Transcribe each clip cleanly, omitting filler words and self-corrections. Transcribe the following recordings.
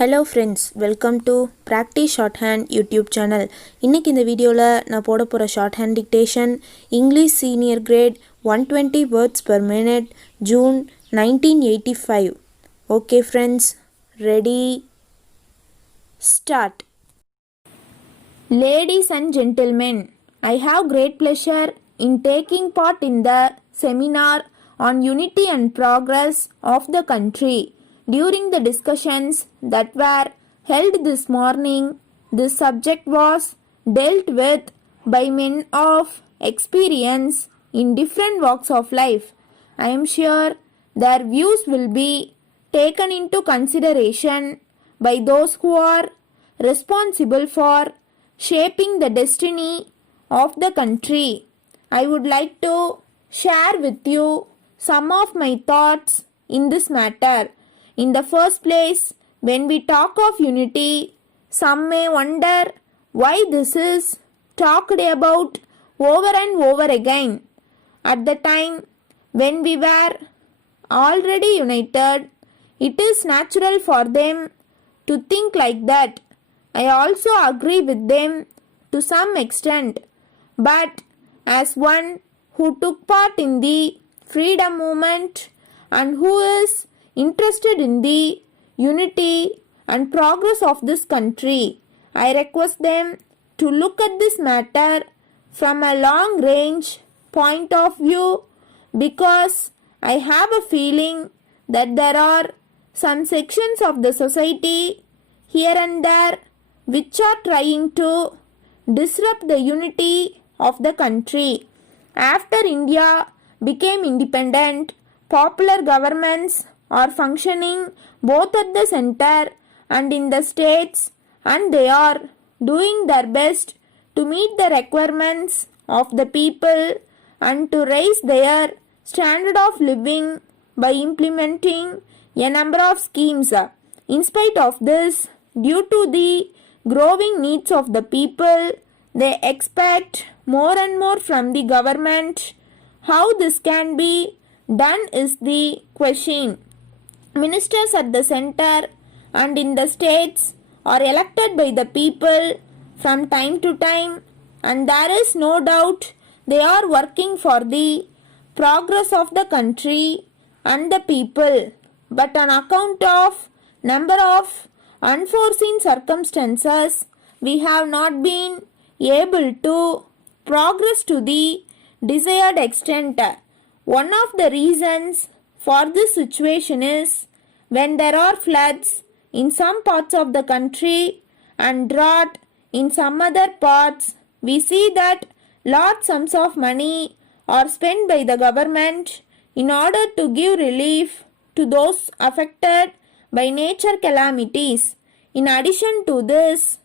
Hello friends, welcome to practice short hand YouTube channel. இன்றைக்கி இந்த வீடியோவில் நான் போட போகிற short hand dictation English senior great 120 words per minute June 1985. Okay friends, ready, start. Ladies and gentlemen, I have great pleasure in taking part in the seminar on unity and progress of the country. During the discussions that were held this morning, this subject was dealt with by men of experience in different walks of life. I am sure their views will be taken into consideration by those who are responsible for shaping the destiny of the country. I would like to share with you some of my thoughts in this matter. In the first place, when we talk of unity, some may wonder why this is talked about over and over again. At the time when we were already united, it is natural for them to think like that. I also agree with them to some extent. But as one who took part in the freedom movement and who is interested in the unity and progress of this country, I request them to look at this matter from a long range point of view, because I have a feeling that there are some sections of the society here and there which are trying to disrupt the unity of the country. After India became independent, popular governments are functioning both at the center and in the states, and they are doing their best to meet the requirements of the people and to raise their standard of living by implementing a number of schemes. In spite of this, due to the growing needs of the people, they expect more and more from the government. How this can be done is the question. Ministers at the center and in the states are elected by the people from time to time, and there is no doubt they are working for the progress of the country and the people. But on account of number of unforeseen circumstances, we have not been able to progress to the desired extent. One of the reasons for this situation is when there are floods in some parts of the country and drought in some other parts, we see that large sums of money are spent by the government in order to give relief to those affected by nature calamities. In addition to this,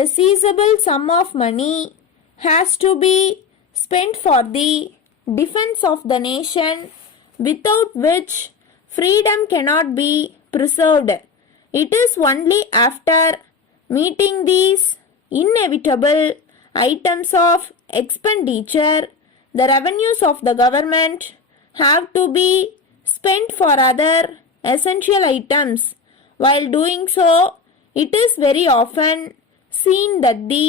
a sizable sum of money has to be spent for the defense of the nation, without which freedom cannot be preserved. It is only after meeting these inevitable items of expenditure, the revenues of the government have to be spent for other essential items. While doing so, it is very often seen that the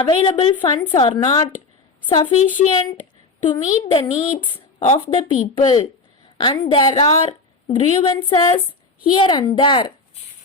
available funds are not sufficient to meet the needs of the people, and there are grievances here and there.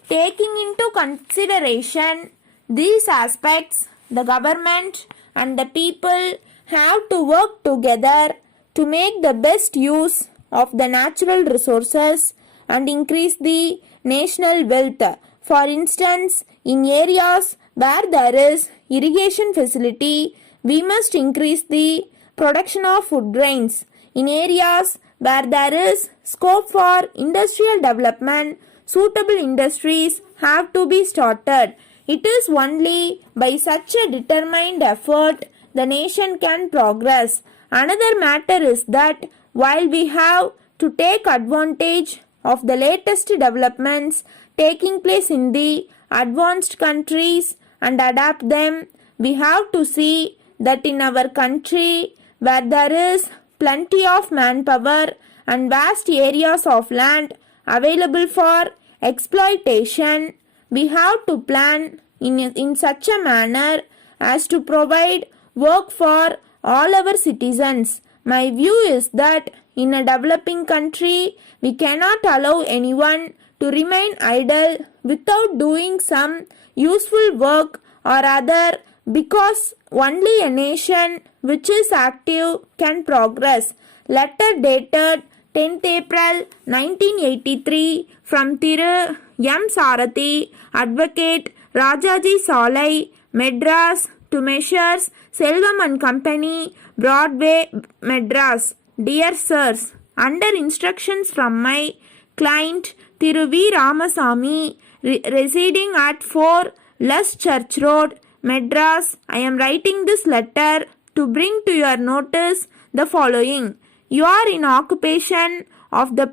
Taking into consideration these aspects, the government and the people have to work together to make the best use of the natural resources and increase the national wealth. For instance, in areas where there is irrigation facility, we must increase the production of food grains. In areas where there is scope for industrial development, suitable industries have to be started. It is only by such a determined effort the nation can progress. Another matter is that while we have to take advantage of the latest developments taking place in the advanced countries and adapt them, we have to see that in our country, where there is plenty of manpower and vast areas of land available for exploitation, we have to plan in such a manner as to provide work for all our citizens. My view is that in a developing country, we cannot allow anyone to remain idle without doing some useful work or other, because only a nation which is active can progress. Letter dated 10th April 1983 from Thiru M. Sarathi, Advocate, Rajaji Salai, Madras, to Messrs. Selvam and Company, Broadway, Madras. Dear Sirs, under instructions from my client Thiru V. Ramasamy, residing at 4 Les Church Road, Madras, I am writing this letter to bring to your notice the following. You are in occupation of the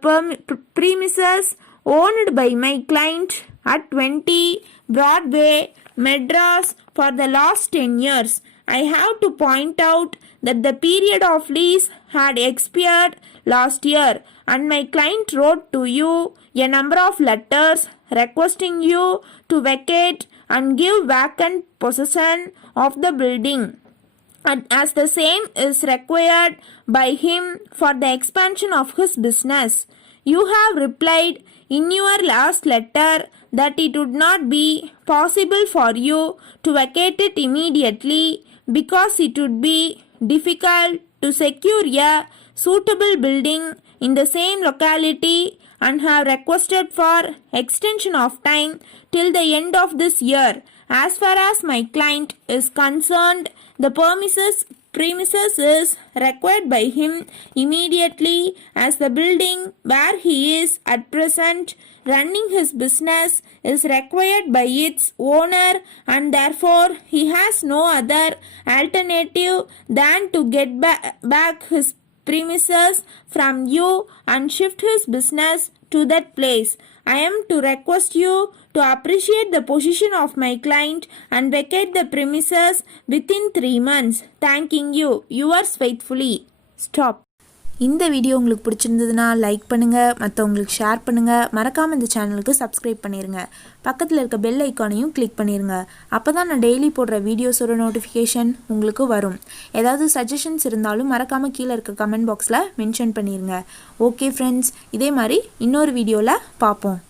premises owned by my client at 20 Broadway, Madras for the last 10 years. I have to point out that the period of lease had expired last year, and my client wrote to you a number of letters requesting you to vacate and give vacant possession of the building, and as the same is required by him for the expansion of his business. You have replied in your last letter that it would not be possible for you to vacate it immediately because it would be difficult to secure a suitable building in the same locality, and have requested for extension of time till the end of this year. As far as my client is concerned, the premises is required by him immediately, as the building where he is at present running his business is required by its owner, and therefore he has no other alternative than to get back his premises from you and shift his business to that place. I am to request you to appreciate the position of my client and vacate the premises within 3 months. Thanking you. Yours faithfully. Stop. இந்த video உங்களுக்கு பிடிச்சிருந்ததுன்னா like பண்ணுங்கள், மற்றவங்களுக்கு share பண்ணுங்கள், மறக்காமல் இந்த சேனலுக்கு subscribe பண்ணிடுங்க. பக்கத்தில் இருக்க பெல் ஐக்கானையும் கிளிக் பண்ணிடுங்க. அப்போ தான் நான் டெய்லி போடுற வீடியோஸோட நோட்டிஃபிகேஷன் உங்களுக்கு வரும். ஏதாவது சஜஷன்ஸ் இருந்தாலும் மறக்காமல் கீழே இருக்க கமெண்ட் பாக்ஸில் மென்ஷன் பண்ணிடுங்க. ஓகே ஃப்ரெண்ட்ஸ், இதே மாதிரி இன்னொரு வீடியோவில் பார்ப்போம்.